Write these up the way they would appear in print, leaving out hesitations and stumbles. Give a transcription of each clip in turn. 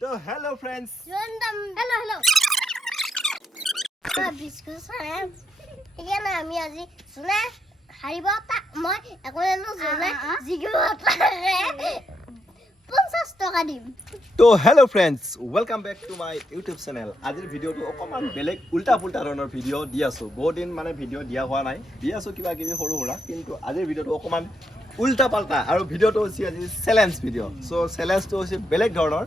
তো hello friends. Hello. Biscuit science. Again, আমি আজি শুনে হাৰিব তা মই একোনো শুনে জিগিব পাৰে 50 টকা দিম তো hello friends, welcome back to my YouTube channel. আজিৰ ভিডিওটো অকমান বেলেগ উল্টা পুল্টা ধৰণৰ ভিডিও দি আছো বহুত দিন মানে ভিডিও দিয়া হোৱা নাই দি আছো কিবা কিবি সৰু সৰা কিন্তু আজিৰ ভিডিওটো অকমান উল্টা পাল্টা আৰু ভিডিওটো হৈছে আজি চ্যালেঞ্জ ভিডিও সো চ্যালেঞ্জটো হৈছে বেলেগ ধৰণৰ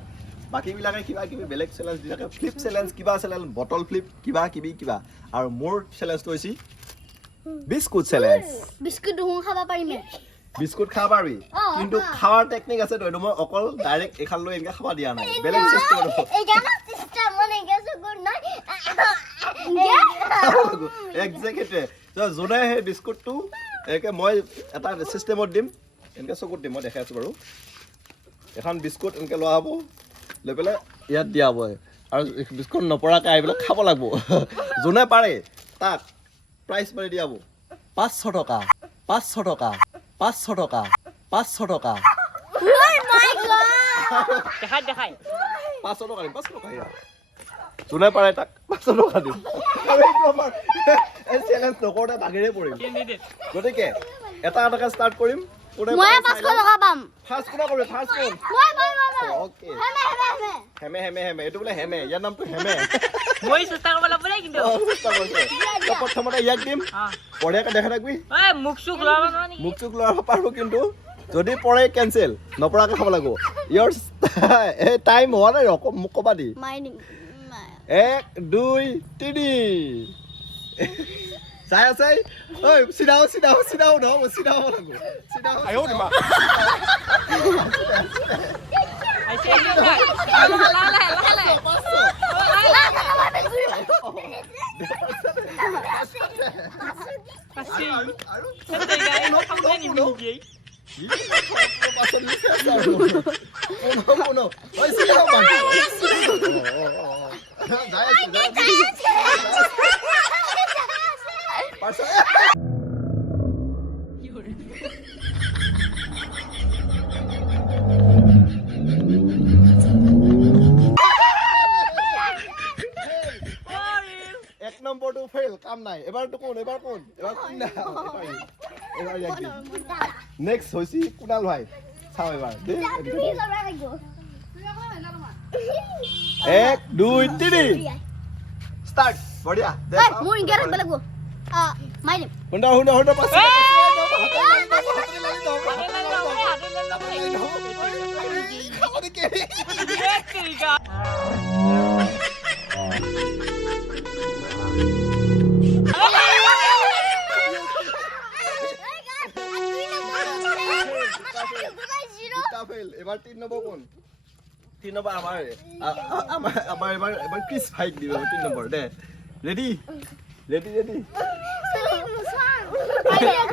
বাকি বিলাকে কিবা কিবি বেলেগ চ্যালেঞ্জ দি থাকে ফ্লিপ চ্যালেঞ্জ কিবা চ্যালেঞ্জ বটল ফ্লিপ কিবা আৰু মোৰ চ্যালেঞ্জটো হৈছে বিস্কুট চ্যালেঞ্জ বিস্কুট হুঁ খাবা পাৰিম বিস্কুট খাব পাৰি কিন্তু খাৱাৰ টেকনিক আছে তো মই অকল ডাইৰেক্ট এখান লৈ এনেকা খাবা দিয়া নাই বেলেগ সিস্টেম এগানা সিস্টেম মানে গেছো গুড নাই এক্সাক্টলি তো জোনে হে বিস্কুটটো একে মই এটা সিস্টেমত দিম এনেকা চকুত দিম মই দেখাই আছো বাৰু এখন বিস্কুট এনেকে লোৱা হ'ব লৈ পেলাই ইয়াত দিয়া হ'ব আৰু বিস্কুট নপৰাকে আহি পেলাই খাব লাগিব জোনে পাৰে তাক প্ৰাইজ মাৰি দিয়া হ'ব 500 টকা 500 টকা 500 টকা 500 টকা oh my god দেখাই 500 টকা 500 টকা জোনে পাৰে তাক 500 টকা দিম আৰু এইটো আমাৰ এই চ্যালেঞ্জ নকৰতে ভাগিৰে পৰিম গতিকে এটা এটাকে ষ্টাৰ্ট কৰিম মই 500 টকা পাম ফাৰ্স্ট কোনা কৰিম ফাৰ্স্ট কোন মই ওকে হেমে হেমে এইটো বোলে হেমে ইয়াৰ নামটো হেমে মই চেষ্টা কৰিব লাগিব দেই কিন্তু তো প্ৰথমতে ইয়াক দিম পঢ়িয়াকে দেখা থাকবি এই মুখ চুখ লৰাব নোৱাৰা নেকি মুখ চুখ লৰাব পাৰো কিন্তু যদি পৰে কেনসেল নপৰাকে খাব লাগিব ইয়ৰ এই টাইম হোৱা নাই মোক কবা দি মাইনিং 1 2 3 চাই আছে ঐ সিধাও নহব সিধাও লাগিব সিধাও আয়ো দিমা আইছে লালে Kasi, sante guys, no pang ni Miguel. Uno. Ay, sigaw man. Pasa. নম্বৰটো ফেল কাম নাই এবাৰটো কোন এবাৰ কোন এবাৰ ইয়াক দিম নেক্সট হৈছে কুনাল ভাই চাও এবাৰ 1 2 3 স্টাৰ্ট বঢ়িয়া মোৰ ইংগাৰ বেলেগ মাইনিং হুন্ডা পাছ এবার 3 নম্বর কোন 3 নম্বর আমার এবার কিস ফাইট দিব 3 নম্বর দে রেডি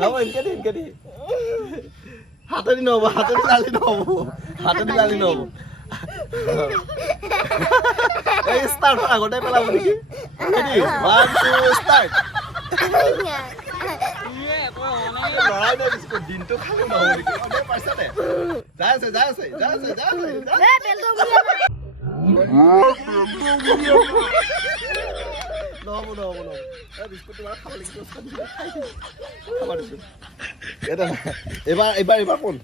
নাও ইনকে হাতে দি নব লালি নব এই স্টার্ট আগতে পেলাব নেকি রেডি 1 2 স্টার্ট লড়াই নাই বিস্কুট দিনটো খালি নহব নেকি অনে পাইছা দে যাই আছে নহব এই বিস্কুট তোমাৰ খাব লাগিব খাব দিছো এবাৰ কোন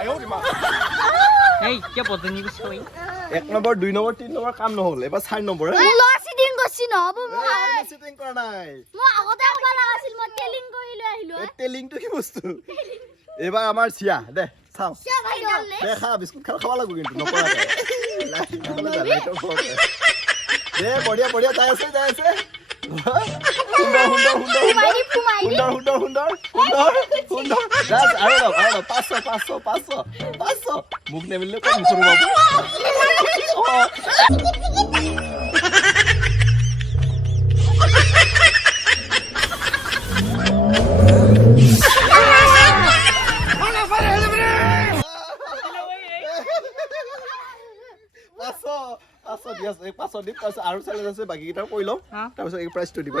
আয়ো দিমা এই কি পদনি গুছ কই 1 নম্বৰ 2 নম্বৰ 3 নম্বৰ কাম নহল এবাৰ 4 নম্বৰ সিটিং গছি নহব মই সিটিং কৰা নাই মই আগতে কবা লাগাছিল মই টেলিং কৰি লৈ আহিলো টেলিংটো কি বস্তু এবাৰ আমাৰ চিয়া দে চাও চিয়া ভাই দলে দেখা বিস্কুট খাব লাগিব কিন্তু নপৰাকে দে বঢ়িয়া যাই আছে সুন্দৰ জাজ আৰু 500 মুখ নেমিলে কম সৰু বাবু আৰু চ্যালেঞ্জ আছে বাকি কিটা কই লও তাৰপিছত এই প্ৰাইজটো দিব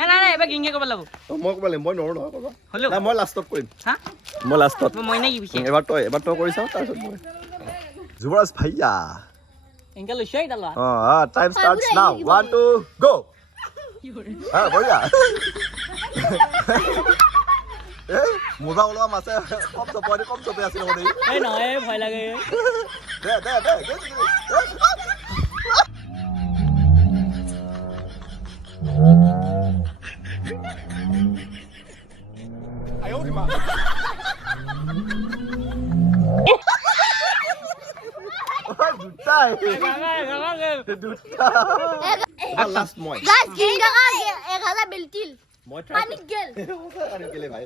না নাই এবাৰ গিংগে ক'ব লাগিব মই ক'ব লাগিব মই নৰো নহয় ক'ব না মই লাষ্টত কৰিম মই লাষ্টত মই নাই কি পিছে এবাৰ তই কৰি চাওঁ তাৰপিছত মই যুৱৰাজ ভাইয়া এনেকে লৈছো এইডাল টাইম ষ্টাৰ্টছ নাও 1 2 গো বঢ়িয়া এই মোজা ওলোৱা মাছে কম চপে আছিল মানে এই নহয় ভয় লাগে দে লাষ্ট মই গাইস গিৰিন্দা কা 1000 বেলটিল মই পানী গেল পানী গেলে ভাই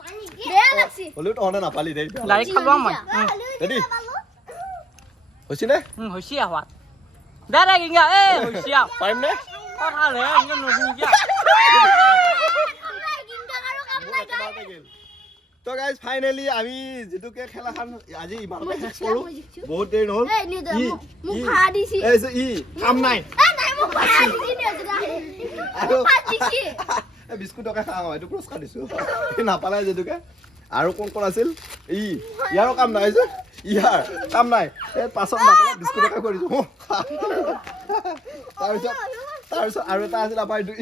পানী গেল বেয়া লাগছি হলিউড অনে নাপালি দেই লাইক খালো মই ৰেডি হৈছে নে হৈছে আৱাত দে দে গিংগা এ হৈছে আ পাৰিম নে কথা লে ইনে নবু কিয়া গিৰিন্দা কাৰো কাম নাই গাইস তো গাইজ ফাইনেলি আমি যেটুকে খেলাখন আজি ইমানতে শেষ কৰো বহুত দেৰি হ'ল এই নি দে মোক খা দিছি এই যে কাম নাই নাই মোক খা দিছি নি আৰু খা দিছি এই বিস্কুটকে খাওঁ এইটো পুৰস্কাৰ দিছো নাপালে যেটুকে আৰু কোন আছিল ইয়াৰো কাম নাই যে ইয়াৰ কাম নাই এই পাছত নাপালে বিস্কুটকে কৰি দিছো তাৰপিছত আৰু এটা আছিল আমাৰ এইটো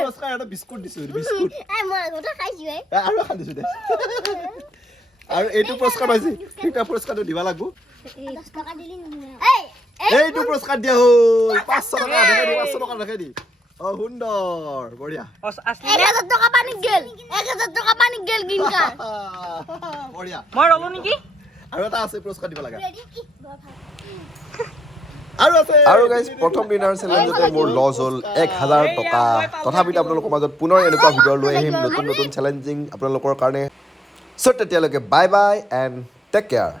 পুৰস্কাৰ এটা বিস্কুট দিছো বিস্কুট এই মই গোটা খাইছো আৰু এখন দিছো দে আৰু এইটো পুৰস্কাৰ পাইছি এইটা পুৰস্কাৰটো দিবা লাগব 10 টকা দিলি এইটো পুৰস্কাৰ দিয়া হ'ল 500 টকা দেখে দি 500 টকা দেখে দি সুন্দৰ বঢ়িয়া আসলি 1000 টকা পানী গেল 1000 টকা পানী গেল গিনকা বঢ়িয়া মই ৰলো নেকি আৰু এটা আছে পুৰস্কাৰ দিব লাগা ৰেডি আৰু গাইজ প্ৰথম দিনাৰ চেলেঞ্জতে মোৰ লছ হ'ল 1000 টকা তথাপিতো আপোনালোকৰ মাজত পুনৰ এনেকুৱা ভিডিঅ' লৈ আহিম নতুন চেলেঞ্জিং আপোনালোকৰ কাৰণে চ' তেতিয়ালৈকে bye bye and take care